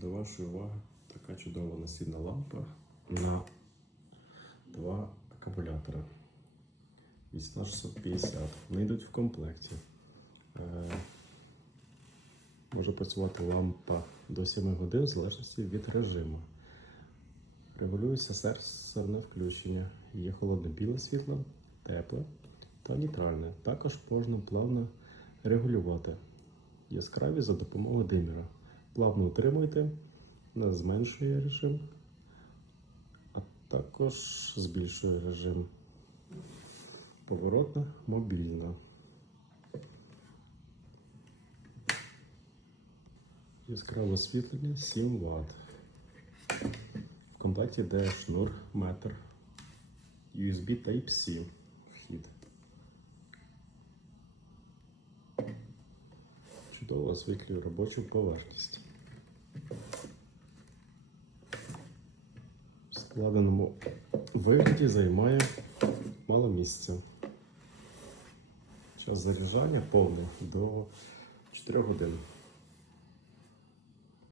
До вашої уваги така чудова настільна лампа на два акумулятори. 18650. Вони йдуть в комплекті. Е, може працювати лампа до 7 годин в залежності від режиму. Регулюється сенсорне включення. Є холодне біле світло, тепле та нейтральне. Також можна плавно регулювати яскраві за допомогою димера. Плавно утримуйте, зменшує режим, а також збільшує режим. Поворотна, мобільна. Яскраве освітлення 7 Вт. В комплекті йде шнур метр. USB Type-C вхід. Чудово освітлює робочу поверхність. В складеному вигляді займає мало місця. Час заряджання повний до 4 годин.